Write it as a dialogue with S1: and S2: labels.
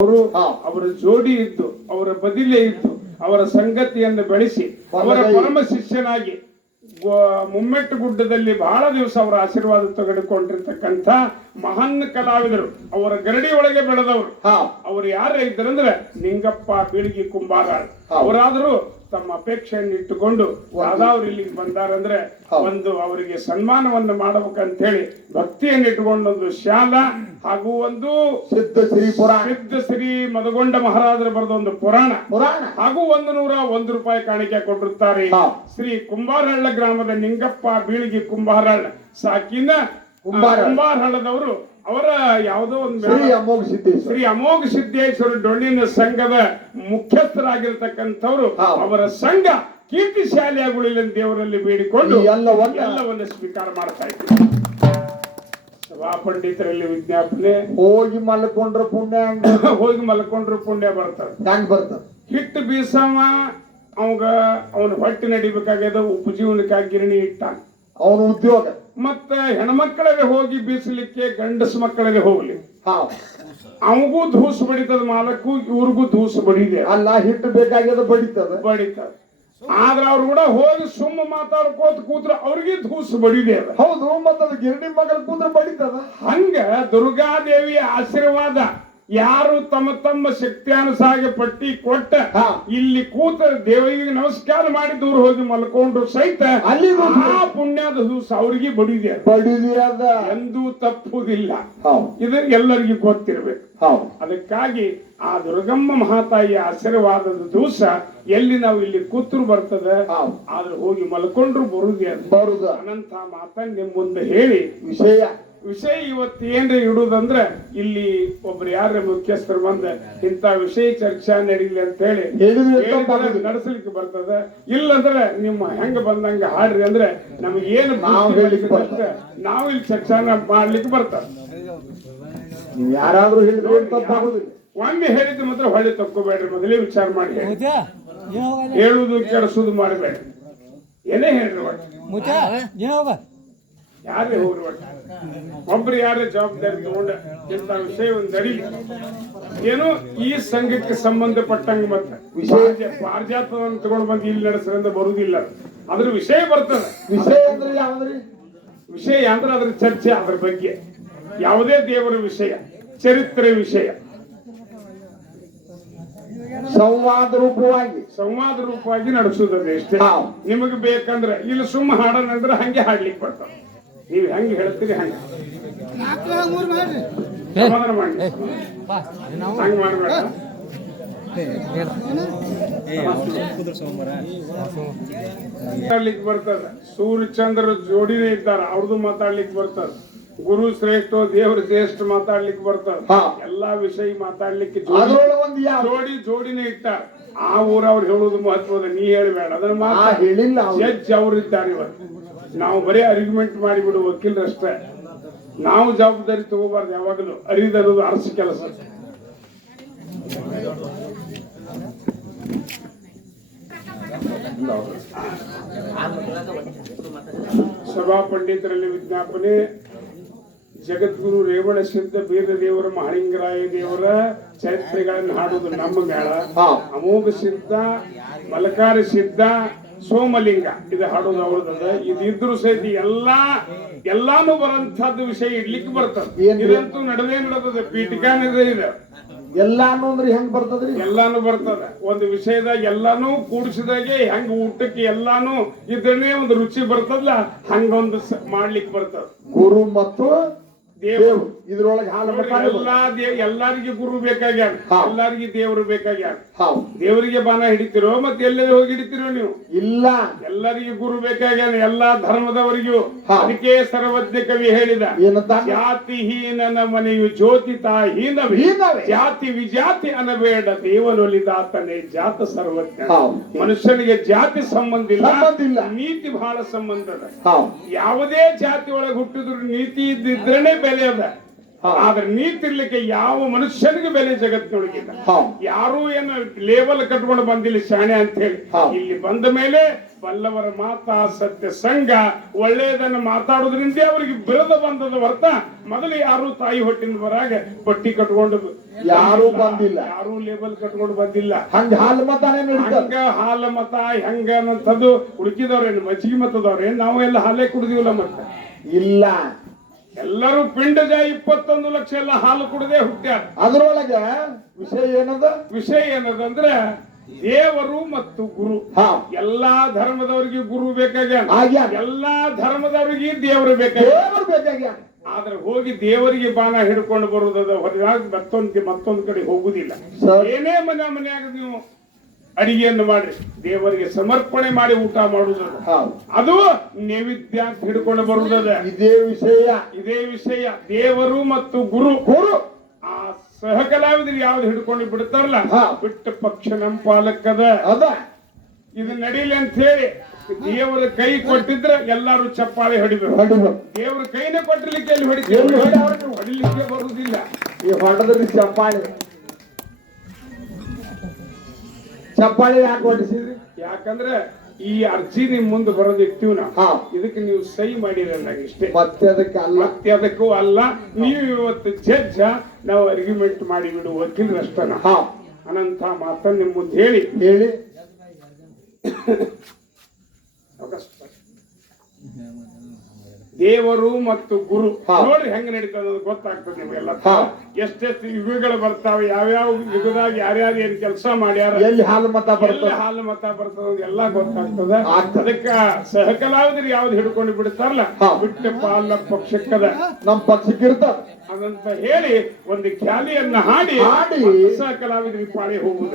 S1: ಅವರು ಅವರ ಜೋಡಿ ಇದ್ದು ಅವರ ಬದಿಲೆ ಇದ್ದು ಅವರ ಸಂಗತಿಯನ್ನು ಬೆಳೆಸಿ ಅವರ. ಪರಮ ಶಿಷ್ಯನಾಗಿ ಮುಮ್ಮೆಟ್ಟು ಗುಡ್ಡದಲ್ಲಿ ಬಹಳ ದಿವಸ ಅವರ ಆಶೀರ್ವಾದ ತೆಗೆದುಕೊಂಡಿರ್ತಕ್ಕಂಥ ಮಹಾನ್ ಕಲಾವಿದರು ಅವರ ಗರಡಿ ಒಳಗೆ ಬೆಳೆದವರು. ಅವರು ಯಾರೇ ಇದ್ದರಂದ್ರೆ ನಿಂಗಪ್ಪ ಬೀಳ್ಗಿ
S2: ಕುಂಬಾರ.
S1: ಅವರಾದರೂ ತಮ್ಮ ಅಪೇಕ್ಷೆಯನ್ನು ಇಟ್ಟುಕೊಂಡು ಯಾವ್ದಾವ್ರು ಇಲ್ಲಿಗೆ ಬಂದಾರಂದ್ರೆ. ಒಂದು ಅವರಿಗೆ ಸನ್ಮಾನವನ್ನು ಮಾಡಬೇಕಂತ ಹೇಳಿ ಭಕ್ತಿಯನ್ನು ಇಟ್ಟುಕೊಂಡು ಒಂದು ಶಾಲ ಹಾಗೂ ಒಂದು
S2: ಸಿದ್ಧ ಶ್ರೀ ಪುರಾಣ.
S1: ಸಿದ್ಧ ಶ್ರೀ ಮದಗೊಂಡ ಮಹಾರಾಜರು ಬರೆದ ಒಂದು ಪುರಾಣ.
S2: ಪುರಾಣ.
S1: ಹಾಗೂ ಒಂದು ನೂರ ಒಂದು ರೂಪಾಯಿ ಕಾಣಿಕೆ ಕೊಟ್ಟಿರುತ್ತಾರೆ. ಶ್ರೀ ಕುಂಬಾರಹಳ್ಳ ಗ್ರಾಮದ ನಿಂಗಪ್ಪ ಬೀಳಿಗೆ ಕುಂಬಾರಹಳ್ಳ. ಸಾಕಿನ. ಕುಂಬಾರಹಳ್ಳದವರು ಅವರ ಯಾವುದೋ ಒಂದು
S2: ಶ್ರೀ ಅಮೋಘ ಸಿದ್ದೇಶ್ವರ.
S1: ಶ್ರೀ ಅಮೋಘ ಸಿದ್ದೇಶ್ವರ ಡೊಳ್ಳಿನ ಸಂಘದ ಮುಖ್ಯಸ್ಥರಾಗಿರ್ತಕ್ಕಂಥವ್ರು ಅವರ ಸಂಘ ಕೀರ್ತಿ ಶಾಲೆಯಾಗುಳಿಲ್ಲ ದೇವರಲ್ಲಿ ಬೇಡಿಕೊಂಡು
S2: ಎಲ್ಲವನ್ನ
S1: ಎಲ್ಲವನ್ನು ಸ್ವೀಕಾರ ಮಾಡ್ತಾ ಇದ್ದೀವಿ ಸಭಾ ಪಂಡಿತರಲ್ಲಿ ವಿಜ್ಞಾಪನೆ.
S2: ಹೋಗಿ ಮಲ್ಕೊಂಡ್ರ ಪುಣ್ಯ ಹಂಗ
S1: ಹೋಗಿ ಮಲ್ಕೊಂಡ್ರ ಪುಣ್ಯ ಬರ್ತಾರೆ
S2: ಹೆಂಗ್ ಬರ್ತದ?
S1: ಹಿಟ್ಟು ಬೀಸವ ಅವಾಗ ಅವನ ಹೊಟ್ಟೆ ನಡಿಬೇಕಾಗ್ಯದ ಉಪಜೀವನಕ್ಕಾಗಿ ಗಿರಣಿ ಇಟ್ಟಾನ.
S2: ಅವನ ಉದ್ಯೋಗ.
S1: ಮತ್ತ ಹೆಣ್ಮಕ್ಕಳಲ್ಲಿ ಹೋಗಿ ಬೀಸಲಿಕ್ಕೆ ಗಂಡಸ ಮಕ್ಕಳಿಗೆ ಹೋಗ್ಲಿ.
S2: ಹಾ
S1: ಅವಗೂ ಧೂಸು ಬಡಿತದ ಮಾಲಕ್ಕೂ ಇವ್ರಿಗೂ ಧೂಸು ಬಡಿದೆ.
S2: ಅಲ್ಲ ಹಿಟ್ಟು ಬೇಕಾಗ್ಯದ ಬಡಿತದ.
S1: ಬಡಿತದ. ಆದ್ರ ಅವ್ರು ಕೂಡ ಹೋಗಿ ಸುಮ್ಮ ಮಾತಾಡ್ಕೋತ ಕೂತ್ರ ಅವ್ರಿಗೆ ಧೂಸು ಬಡಿದೆ ಅದ.
S2: ಹೌದು ಮತ್ತದ ಗಿರಣಿ ಮಗಳ ಕೂತ್ರ ಬಡಿತದ.
S1: ಹಂಗ ದುರ್ಗಾದೇವಿಯ ಆಶೀರ್ವಾದ ಯಾರು ತಮ್ಮ ತಮ್ಮ ಶಕ್ತಿಯಾನುಸಾರ ಪಟ್ಟಿ ಕೊಟ್ಟ. ಇಲ್ಲಿ ಕೂತ ದೇವರಿಗೆ ನಮಸ್ಕಾರ ಮಾಡಿ ದೂರ ಹೋಗಿ ಮಲ್ಕೊಂಡ್ರು ಸಹಿತ
S2: ಅಲ್ಲಿ
S1: ಆ ಪುಣ್ಯದ ದಿವಸ ಅವ್ರಿಗೆ ಬಡಿದೆ
S2: ಬಡಿದ್ಯಾದ
S1: ಎಂದೂ ತಪ್ಪುವುದಿಲ್ಲ. ಇದು ಎಲ್ಲರಿಗೂ ಗೊತ್ತಿರಬೇಕು. ಅದಕ್ಕಾಗಿ ಆ ದುರ್ಗಮ್ಮ ಮಹಾತಾಯಿಯ ಆಶೀರ್ವಾದದ ದಿವಸ ಎಲ್ಲಿ ನಾವು ಇಲ್ಲಿ ಕೂತ್ರು ಬರ್ತದೆ ಆದ್ರೆ ಹೋಗಿ ಮಲ್ಕೊಂಡ್ರು ಬರುದೇ
S2: ಬರುದ.
S1: ಅನಂತ ಮಾತನ್ನ ನಿಮ್ ಮುಂದೆ ಹೇಳಿ
S2: ವಿಷಯ.
S1: ವಿಷಯ ಇವತ್ತು ಏನ್ರಿ ಇಡುದಂದ್ರೆ ಇಲ್ಲಿ ಒಬ್ರು ಯಾರ ಮುಖ್ಯಸ್ಥರು ಬಂದ ಇಂತ ವಿಷಯ ಚರ್ಚಾ ನಡೀಲಿ ಅಂತ ಹೇಳಿ. ನಡೆಸಲಿಕ್ಕೆ ಬರ್ತದ. ಇಲ್ಲಂದ್ರೆ ನಿಮ್ಮ ಹೆಂಗ ಬಂದಂಗ ಹಾಡ್ರಿ ಅಂದ್ರೆ ನಮಗೆ ಏನು
S2: ನಾವು
S1: ಬುದ್ಧಿ
S2: ಹೇಳಿಕ್ಕೆ
S1: ಬರ್ತದೆ, ನಾವು ಇಲ್ಲಿ ಚರ್ಚಾನ ಮಾಡ್ಲಿಕ್ಕೆ ಬರ್ತದ.
S2: ನೀವ್ ಯಾರಾದ್ರೂ
S1: ಒಮ್ಮೆ ಹೇಳಿದ್ರೆ ಮಾತ್ರ ಹೊಳ್ಳಿ ತಕ್ಕೋಬೇಡ್ರಿ ಮೊದಲೇ ವಿಚಾರ ಮಾಡಿ ಹೇಳುದು ಕೆಡಿಸುದು ಮಾಡಬೇಡ್ರಿ. ಏನೇ ಹೇಳ್ರಿ ಒಟ್ಟು. ಯಾರೇ ಒಟ್ಟು ಒಬ್ರು ಯಾರೇ ಜವಾಬ್ದಾರಿ ತಗೊಂಡ ಇಂಥ ವಿಷಯ ಒಂದು ನಡೀಲಿ. ಏನೋ ಈ ಸಂಘಕ್ಕೆ ಸಂಬಂಧಪಟ್ಟಂಗ ಮತ್ತೆ
S2: ವಿಷಯ-
S1: ಪಾರ್ಜಾತವನ್ನು ತಗೊಂಡು ಬಂದು ಇಲ್ಲಿ ನಡೆಸ್ರಿಂದ ಬರುವುದಿಲ್ಲ. ಅದ್ರ ವಿಷಯ ಬರ್ತದೆ.
S2: ವಿಷಯ ಅಂದ್ರೆ ಯಾವ್ದ್ರಿ?
S1: ವಿಷಯ ಅಂದ್ರೆ ಅದ್ರ ಚರ್ಚೆ ಅದ್ರ ಬಗ್ಗೆ. ಯಾವುದೇ ದೇವರ ವಿಷಯ ಚರಿತ್ರೆ ವಿಷಯ.
S2: ಸಂವಾದ ರೂಪವಾಗಿ.
S1: ಸಂವಾದ ರೂಪವಾಗಿ
S2: ಹಾ.
S1: ನಿಮಗೆ ಬೇಕಂದ್ರೆ ಇಲ್ಲಿ ಸುಮ್ಮ ಹಾಡೋಣಂದ್ರೆ ಹಂಗೆ ಹಾಡ್ಲಿಕ್ಕೆ ಬರ್ತಾವ. ನೀವು ಹೆಂಗೆ ಹೇಳ್ತೀರಿ ಹಂಗೆ. ಸಮಾಧಾನ ಮಾಡಿ.
S3: ಬಾ ನಾವು?
S1: ಹಂಗೆ ಮಾಡಬೇಡ. ಮಾತಾಡ್ಲಿಕ್ಕೆ ಬರ್ತದ. ಸೂರ್ಯ ಚಂದ್ರ ಜೋಡಿನೇ ಇದ್ದಾರೆ ಅವ್ರದ್ದು ಮಾತಾಡ್ಲಿಕ್ಕೆ ಬರ್ತದ. ಗುರು ಶ್ರೇಷ್ಠ ದೇವ್ರ ಶ್ರೇಷ್ಠ ಮಾತಾಡ್ಲಿಕ್ಕೆ ಬರ್ತದ.
S2: ಹಾ.
S1: ಎಲ್ಲಾ ವಿಷಯ ಮಾತಾಡ್ಲಿಕ್ಕೆ ಜೋಡಿ
S2: ಒಂದು ಯಾವ
S1: ಜೋಡಿ ಜೋಡಿನೇ ಇಟ್ಟಾರ. ಆ ಊರವ್ರು ಹೇಳುದು ಮಹತ್ವದ ನೀ ಹೇಳಬೇಡ. ಅದನ್ನ
S2: ಹೇಳಿಲ್ಲ ಅವ್ರು.
S1: ಜಡ್ಜ್ ಅವರಿದ್ದಾರೆ ಇವತ್ತು. ನಾವು ಬರೀ ಅರ್ಗ್ಯುಮೆಂಟ್ ಮಾಡಿಬಿಡು ವಕೀಲರಷ್ಟೇ. ನಾವು ಜವಾಬ್ದಾರಿ ತಗೋಬಾರ್ದು ಯಾವಾಗಲೂ. ಅರಿದರೋದು ಅರಸ ಕೆಲಸ. ಸಭಾ ಪಂಡಿತರಲ್ಲಿ ವಿಜ್ಞಾಪನೆ ಜಗದ್ಗುರು ರೇವಣ ಸಿದ್ಧ ಬೀರ ದೇವರ ಮಹಾಲಿಂಗರಾಯ ದೇವರ ಚರಿತ್ರೆಗಳನ್ನು ಹಾಡುವುದು ನಮ್ಮ ಮೇಳ. ಅಮೋಘ ಸಿದ್ಧ ಮಲಕಾರ ಸಿದ್ಧ ಸೋಮಲಿಂಗ. ಇದು ಹಾಡೋದು ಅವ್ರದದ. ಇದು ಇದ್ರು ಸಹಿತ ಎಲ್ಲಾ ಎಲ್ಲಾನು ಬರಂತಹದ್ದು ವಿಷಯ ಇಡ್ಲಿಕ್ಕೆ ಬರ್ತದೆ? ಇದಂತೂ ನಡದೇ ನಡೆದದ ಪೀಠಿಕಾನಿದೆ ಇದೆ.
S2: ಎಲ್ಲಾನು ಅಂದ್ರೆ ಹೆಂಗ್ ಬರ್ತದ್ರಿ?
S1: ಎಲ್ಲಾನು ಬರ್ತದ. ಒಂದು ವಿಷಯದಾಗ ಎಲ್ಲಾನು ಕೂಡಿಸಿದಾಗೆ ಹೆಂಗ ಊಟಕ್ಕೆ ಎಲ್ಲಾನು ಇದ್ರನೇ ಒಂದು ರುಚಿ ಬರ್ತದಲ್ಲ ಹಂಗೊಂದು ಮಾಡ್ಲಿಕ್ಕೆ ಬರ್ತದ.
S2: ಗುರು ಮತ್ತು
S1: ದೇವರು.
S2: ದೇವ್ ಇದ್ರೊಳಗೆ
S1: ಎಲ್ಲಾ ದೇವ್ ಎಲ್ಲಾರಿಗೆ ಗುರು ಬೇಕಾಗ್ಯಾರ. ಎಲ್ಲಾರಿಗೆ ದೇವರು ಬೇಕಾಗ್ಯಾರ. ದೇವರಿಗೆ ಬಾನ ಹಿಡಿತಿರೋ ಮತ್ತೆ ಎಲ್ಲೆಲ್ಲಿ ಹೋಗಿ ಹಿಡಿತಿರೋ ನೀವು?
S2: ಇಲ್ಲ.
S1: ಎಲ್ಲರಿಗೆ ಗುರು ಬೇಕಾಗ್ಯಾನ ಎಲ್ಲಾ ಧರ್ಮದವರಿಗೂ. ಅದಕ್ಕೆ ಸರ್ವಜ್ಞ ಕವಿ ಹೇಳಿದ
S2: ಜಾತಿ
S1: ಹೀನನ ಮನೆಯು ಜ್ಯೋತಿ
S2: ತಾಹೀನ.
S1: ಜಾತಿ ವಿಜಾತಿ ಅನ್ನಬೇಡ ದೇವನೊಲಿದಾತನೇ ಜಾತ ಸರ್ವಜ್ಞ. ಮನುಷ್ಯನಿಗೆ ಜಾತಿ ಸಂಬಂಧ ಇಲ್ಲ. ನೀತಿ ಬಹಳ ಸಂಬಂಧ ಯಾವುದೇ ಜಾತಿ ಒಳಗೆ ಹುಟ್ಟಿದ್ರು ನೀತಿ ಇದ್ದಿದ್ರೇನೆ ಬೆಲೆ ಅದ. ಆದ್ರೆ ನೀತಿ ಇರ್ಲಿಕ್ಕೆ ಯಾವ ಮನುಷ್ಯನಿಗೆ ಬೆಲೆ ಜಗತ್ತಿನೊಳಗಿಲ್ಲ. ಯಾರು ಏನು ಲೇಬಲ್ ಕಟ್ಕೊಂಡು ಬಂದಿಲ್ಲ ಶಾಣೆ ಅಂತ ಹೇಳಿ. ಇಲ್ಲಿ ಬಂದ ಮೇಲೆ ಬಲ್ಲವರ ಮಾತಾ ಸತ್ಯ ಸಂಘ ಒಳ್ಳೆಯದನ್ನ ಮಾತಾಡೋದ್ರಿಂದ ಅವರಿಗೆ ಬಿರದ ಬಂದದ ವರ್ತ ಮೊದಲು ಯಾರು ತಾಯಿ ಹೊಟ್ಟಿನ ಬರಾಗ ಪಟ್ಟಿ ಕಟ್ಕೊಂಡು
S2: ಯಾರು ಬಂದಿಲ್ಲ.
S1: ಯಾರು ಲೇಬಲ್ ಕಟ್ಕೊಂಡು ಬಂದಿಲ್ಲ.
S2: ಹಂಗ ಹಾಲು ಮತ
S1: ಹಂಗ ಹಾಲ ಮತ ಹೆಂಗ ಅನ್ನಂಥದ್ದು ಹುಡುಕಿದವ್ರೇನು? ಮಜ್ಜಿಗೆ ಮತದವ್ರೇನು? ನಾವು ಎಲ್ಲ ಹಾಲೇ ಕುಡಿದಿವಲ್ಲ ಮತ್ತೆ.
S2: ಇಲ್ಲ.
S1: ಎಲ್ಲರೂ ಪಿಂಡಜ ಇಪ್ಪತ್ತೊಂದು ಲಕ್ಷ ಎಲ್ಲ ಹಾಲು ಕುಡದೆ ಹುಟ್ಟ್ಯಾರ.
S2: ಅದರೊಳಗೆ ವಿಷಯ ಏನದ?
S1: ವಿಷಯ ಏನದಂದ್ರೆ ದೇವರು ಮತ್ತು ಗುರು.
S2: ಹಾ.
S1: ಎಲ್ಲಾ ಧರ್ಮದವರಿಗೆ ಗುರು ಬೇಕಾಗ್ಯಾನ. ಎಲ್ಲಾ ಧರ್ಮದವರಿಗೆ ದೇವರು ಬೇಕಾಗ್ಯಾನ. ಆದ್ರೆ ಹೋಗಿ ದೇವರಿಗೆ ಬಾಣ ಹಿಡ್ಕೊಂಡು ಬರುವುದ ಹೊರಗಾಗಿ ಮತ್ತೊಂದು ಮತ್ತೊಂದು ಕಡೆ ಹೋಗುದಿಲ್ಲ. ಏನೇ ಮನೆ ಮನೆಯಾಗ ನೀವು ಅಡಿಗೆಯನ್ನು ಮಾಡ್ರಿ ದೇವರಿಗೆ ಸಮರ್ಪಣೆ ಮಾಡಿ ಊಟ
S2: ಮಾಡುವುದು.
S1: ಅದು ನೈವೇದ್ಯ ಅಂತ ಹಿಡ್ಕೊಂಡು ಬರುವುದದ
S2: ಇದೇ ವಿಷಯ.
S1: ಇದೇ ವಿಷಯ. ದೇವರು ಮತ್ತು ಗುರು.
S2: ಗುರು.
S1: ಆ ಸಹಕಲಾವಿದರು ಯಾವ್ದು ಹಿಡ್ಕೊಂಡು ಬಿಡ್ತಾರಲ್ಲ. ಬಿಟ್ಟ ಪಕ್ಷ ನಮ್ಮ ಪಾಲಕದ.
S2: ಅದ.
S1: ಇದು ನಡೀಲಿ ಅಂತ ಹೇಳಿ ದೇವರ ಕೈ ಕೊಟ್ಟಿದ್ರೆ ಎಲ್ಲಾರು ಚಪ್ಪಾಳೆ ಹೊಡಿಬೇಕು. ದೇವರ ಕೈನೇ ಕೊಟ್ಟಿರ್ಲಿಕ್ಕೆ ಎಲ್ಲಿ ಹೊಡಿತೀವಿ? ಹೊಡಿಲಿಕ್ಕೆ ಬರುವುದಿಲ್ಲ.
S2: ಈ ಹೊಡೆದ್ರಿ ಚಪ್ಪಾಳಿ. ಚಪ್ಪಾಳಿ ಯಾಕೆ ಹೊಡಿಸಿದ್ರಿ?
S1: ಯಾಕಂದ್ರೆ ಈ ಅರ್ಜಿ ನಿಮ್ ಮುಂದೆ ಬರೋದು ಇರ್ತೀವಿ ನಾವು ಇದಕ್ಕೆ ನೀವು ಸಹಿ ಮಾಡಿರಲ್ಲ ಇಷ್ಟೇ
S2: ಮತ್ತೆ ಅದಕ್ಕೆ ಅಲ್ಲ?
S1: ಮತ್ತೆ ಅದಕ್ಕೂ ಅಲ್ಲ. ನೀವು ಇವತ್ತು ಜಡ್ಜ ನಾವು ಅರ್ಗ್ಯುಮೆಂಟ್ ಮಾಡಿ ಬಿಡು ವಕೀಲರಷ್ಟನ
S2: ಹಾ.
S1: ಅನಂತ ಮಾತನ್ನ ನಿಮ್ ಮುಂದೆ ಹೇಳಿ.
S2: ಹೇಳಿ
S1: ಅವಕಾಶ ಕೊಡಿ. ದೇವರು ಮತ್ತು ಗುರು.
S2: ನೋಡಿ
S1: ನೋಡ್ರಿ ಹೆಂಗ್ ನಡೀತದ ಗೊತ್ತಾಗ್ತದೆ ನಿಮ್ಗೆಲ್ಲ. ಎಷ್ಟೆಷ್ಟು ಯುಗಗಳು ಬರ್ತಾವೆ ಯಾವ್ಯಾವ ಯುಗದಾಗ ಯಾರ್ಯಾರು ಏನ್ ಕೆಲಸ ಮಾಡ್ಯಾರ
S2: ಎಲ್ಲಿ ಹಾಲು ಮತ ಬರ್ತದೆ?
S1: ಹಾಲು ಮತ ಬರ್ತದ ಎಲ್ಲ ಗೊತ್ತಾಗ್ತದ. ಅದಕ್ಕ ಸಹಕಲಾವಿದರು ಯಾವ್ದು ಹಿಡ್ಕೊಂಡು ಬಿಡ್ತಾರಲ್ಲ. ಬಿಟ್ಟ ಪಾಲ ಪಕ್ಷಕ್ಕದ.
S2: ನಮ್ ಪಕ್ಷಕ್ಕೆ
S1: ಅದಂತ ಹೇಳಿ ಒಂದು ಖ್ಯಾಲಿಯನ್ನ ಹಾಡಿ
S2: ಹಾಡಿ.
S1: ಸಹಕಲಾವಿದ್ರಿಗೆ ಪಾಳಿ ಹೋಗುದ